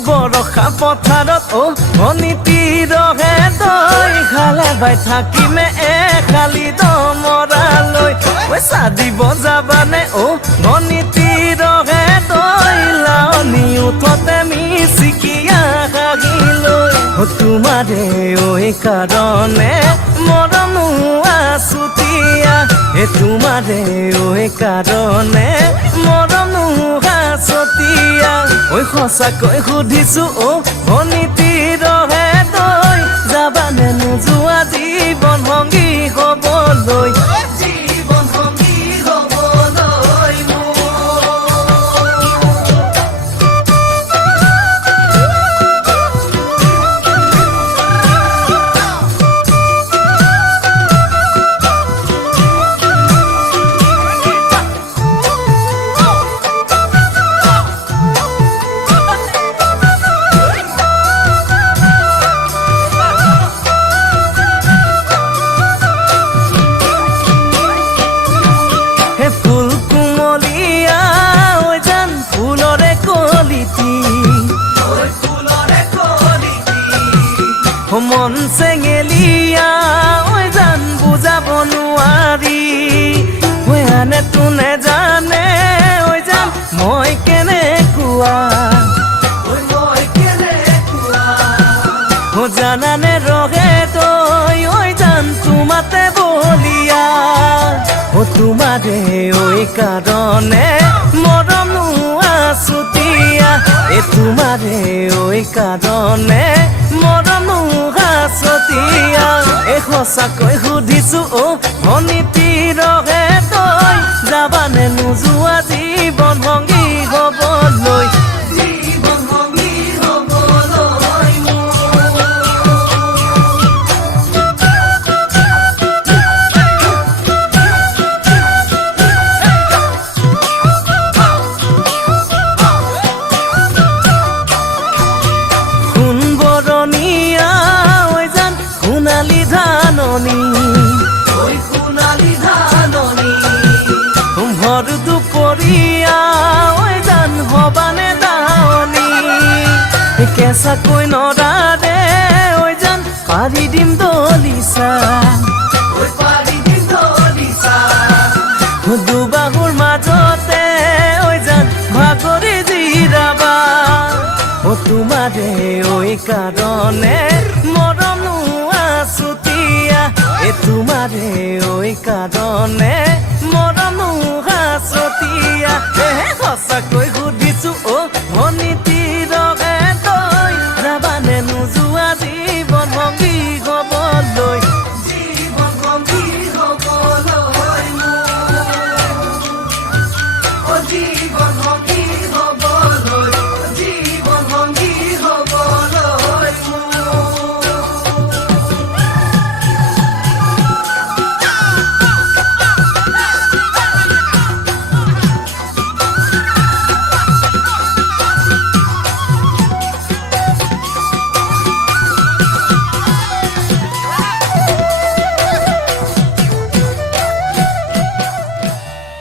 বৰষা পথাৰত অনীতি ৰহে তই খালে বাই থাকিমে খালি দমৰালৈ চাদিব যাবানে অনীতি ৰহে তই লাৱনি উঠতে মিচিকিয়া হাগিলৈ তোমাৰে কাৰণে মৰম আছুতীয়া তোমাৰে কাৰণে মৰম আছতীয়া সঁচাকৈ সুধিছো অনীতি ৰহে তই যাবানে নোযোৱা জীৱন সংগী হ'বলৈ জীৱন সংগী হ'বলৈ মন চেঙেলিয়া জান বুজাব নোৱাৰি আনে তোনে জানে জান মই কেনেকুৱা জানানে ৰহে তই জান তোমাতে বলিয়া তোমাৰে কাৰণে মৰম আছুতীয়া তোমাৰে কাৰণে মৰম আছতীয়া সঁচাকৈ সুধিছো অনীতি ৰহে তই যাবানে নোযোৱা জীৱন সংগী হ'বলৈ জীৱন সংগী হ'বলৈ ভৰ দুপৰীয়া জান হবানে দাৱনী কেঁচাকৈ নৰাৰে জান পাৰি দিম দলিচা দুবাহুৰ মাজতে জান ভাগৰি জিৰাবা তোমাৰে কাৰণে মৰম আছুতীয়া তোমাৰে কাৰণে মৰম